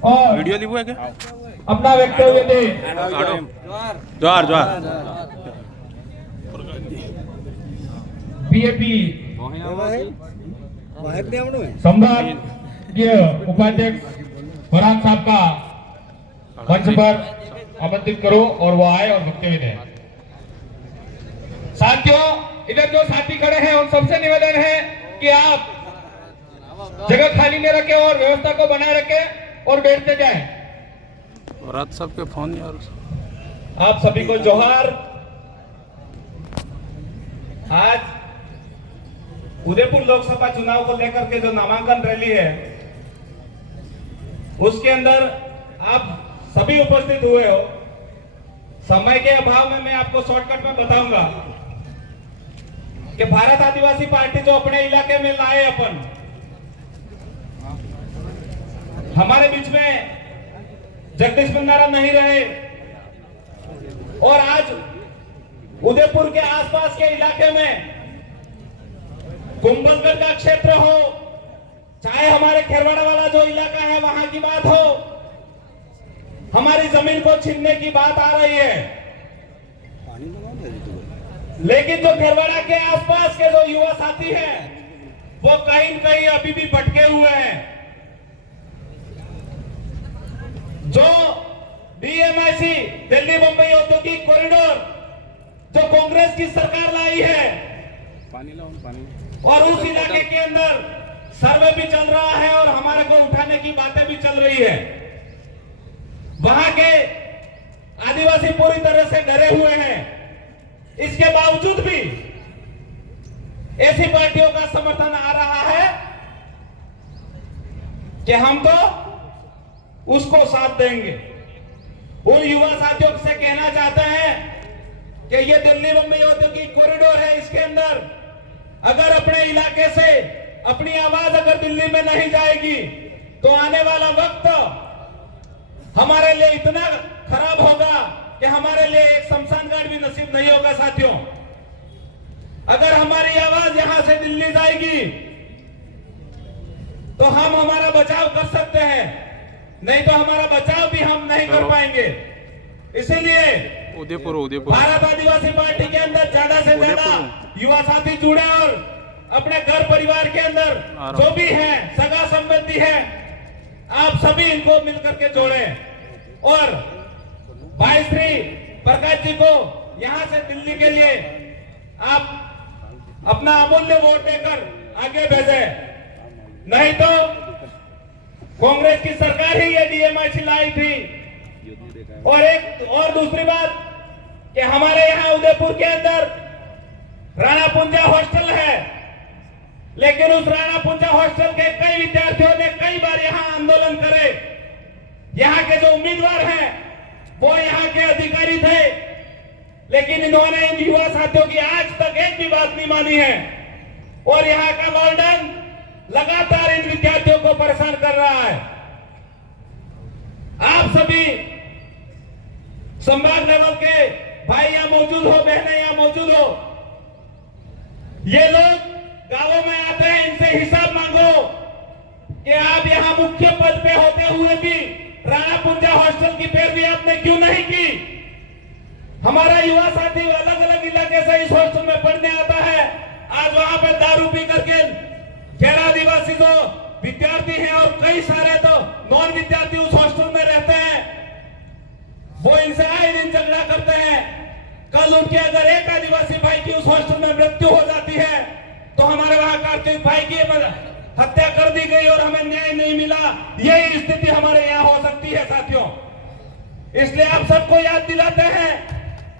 और वीडियो लिखो है क्या? अपना वक्तव्य दे। जोहार जोहार। बीएपी संभागीय उपाध्यक्ष फरहान साहब का मंच पर आमंत्रित करो और वो आए और वक्तव्य दें। साथियों, इधर जो साथी खड़े हैं उन सबसे निवेदन है कि आप जगह खाली में रखें और व्यवस्था को बनाए रखें और बैठते जाएं। और आज सबके फोन यार। आप सभी को जोहार। आज उदयपुर लोकसभा चुनाव को लेकर के जो नामांकन रैली है उसके अंदर आप सभी उपस्थित हुए हो। समय के अभाव में मैं आपको शॉर्टकट में बताऊंगा कि भारत आदिवासी पार्टी जो अपने इलाके में लाए अपन, हमारे बीच में जगदीश भंडारा नहीं रहे और आज उदयपुर के आसपास के इलाके में कुंभलगढ़ का क्षेत्र हो, चाहे हमारे खेरवाड़ा वाला जो इलाका है वहां की बात हो, हमारी जमीन को छीनने की बात आ रही है। लेकिन जो खेरवाड़ा के आसपास के जो युवा साथी हैं वो कहीं न कहीं अभी भी भटके हुए हैं। जो डीएमआईसी दिल्ली बंबई औद्योगिक कॉरिडोर जो कांग्रेस की सरकार लाई है और उस इलाके के अंदर सर्वे भी चल रहा है और हमारे को उठाने की बातें भी चल रही है। वहां के आदिवासी पूरी तरह से डरे हुए हैं। इसके बावजूद भी ऐसी पार्टियों का समर्थन आ रहा है कि हम तो उसको साथ देंगे। उन युवा साथियों से कहना चाहते हैं कि ये दिल्ली बंबई औद्योगिक कॉरिडोर है, इसके अंदर अगर अपने इलाके से अपनी आवाज अगर दिल्ली में नहीं जाएगी तो आने वाला वक्त हमारे लिए इतना खराब होगा कि हमारे लिए एक शमशान घाट भी नसीब नहीं होगा। साथियों, अगर हमारी आवाज यहां से दिल्ली जाएगी तो हम हमारा बचाव कर सकते हैं, नहीं तो हमारा बचाव भी हम नहीं कर पाएंगे। इसीलिए उदयपुर भारत आदिवासी पार्टी के अंदर ज्यादा से ज्यादा युवा साथी जुड़े और अपने घर परिवार के अंदर जो भी है सगा संबंधी है, आप सभी इनको मिलकर के जोड़े और भाई श्री प्रकाश जी को यहां से दिल्ली के लिए आप अपना अमूल्य वोट देकर आगे भेजे, नहीं तो कांग्रेस की सरकार ही ये डीएमआईसी लाई थी। और दूसरी बात कि हमारे यहाँ उदयपुर के अंदर राणा पुंजा हॉस्टल है, लेकिन उस राणा पुंजा हॉस्टल के कई विद्यार्थियों ने कई बार यहाँ आंदोलन करे। यहाँ के जो उम्मीदवार हैं वो यहाँ के अधिकारी थे, लेकिन इन्होंने इन युवा साथियों की आज तक एक भी बात नहीं मानी है और यहाँ का वार्डन लगातार इन विद्यार्थियों को परेशान कर रहा है। आप सभी संभाग लेवल के भाई यहां मौजूद हो, बहनें यहां मौजूद हो, ये लोग गांवों में आते हैं, इनसे हिसाब मांगो कि आप यहां मुख्य पद पे होते हुए भी राणा पुंजा हॉस्टल की पैरवी आपने क्यों नहीं की। हमारा युवा साथी अलग अलग इलाके से इस हॉस्टल में पढ़ने आता है, आज वहां पे दारू पी करके गैर आदिवासी जो विद्यार्थी हैं और कई सारे तो नॉन विद्यार्थी उस हॉस्टल में रहते हैं, वो इनसे आए दिन झगड़ा करते हैं। कल उनके अगर एक आदिवासी भाई की उस हॉस्टल में मृत्यु हो जाती है तो हमारे वहां कार्तिक भाई की हत्या कर दी गई और हमें न्याय नहीं मिला, यही स्थिति हमारे यहाँ हो सकती है। साथियों, इसलिए आप सबको याद दिलाते हैं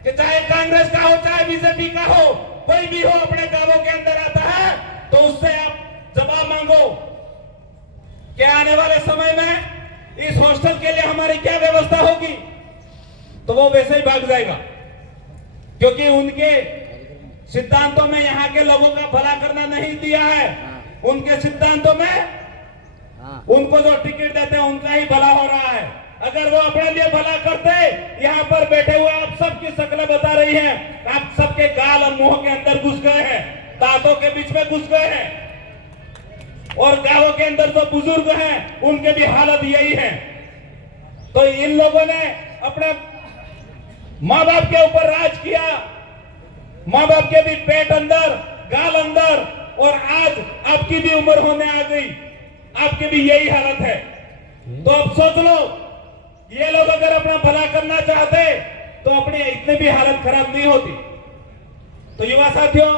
कि चाहे कांग्रेस का हो चाहे बीजेपी का हो, कोई भी हो अपने गांवों के अंदर आता है तो उससे आप जवाब मांगो कि आने वाले समय में इस हॉस्टल के लिए हमारी क्या व्यवस्था होगी, तो वो वैसे ही भाग जाएगा, क्योंकि उनके सिद्धांतों में यहाँ के लोगों का भला करना नहीं दिया है। उनके सिद्धांतों में उनको जो टिकट देते हैं उनका ही भला हो रहा है। अगर वो अपने लिए भला करते, यहाँ पर बैठे हुए आप सबकी शक्लें बता रही हैं, आप सबके गाल और मुंह के अंदर घुस गए हैं, दांतों के बीच में घुस गए हैं और गांवों के अंदर जो बुजुर्ग हैं उनके भी हालत यही है। तो इन लोगों ने अपने माँ बाप के ऊपर राज किया, माँ बाप के भी पेट अंदर, गाल अंदर, और आज आपकी भी उम्र होने आ गई, आपकी भी यही हालत है। तो अब सोच लो, ये लोग अगर अपना भला करना चाहते तो अपनी इतनी भी हालत खराब नहीं होती। तो युवा साथियों,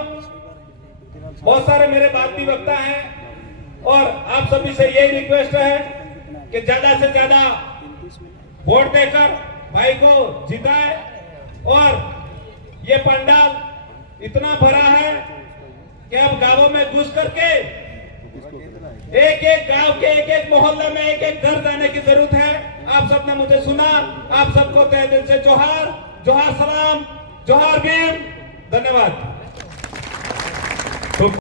बहुत सारे मेरे बातमी वक्ता हैं और आप सभी से यही रिक्वेस्ट है कि ज्यादा से ज्यादा वोट देकर भाई को जिताए। और ये पंडाल इतना भरा है कि अब गांवों में घुस करके एक एक गांव के एक एक मोहल्ले में एक एक घर जाने की जरूरत है। आप सबने मुझे सुना, आप सबको तहे दिल से जोहार, जोहार सलाम, जोहार भीम, धन्यवाद।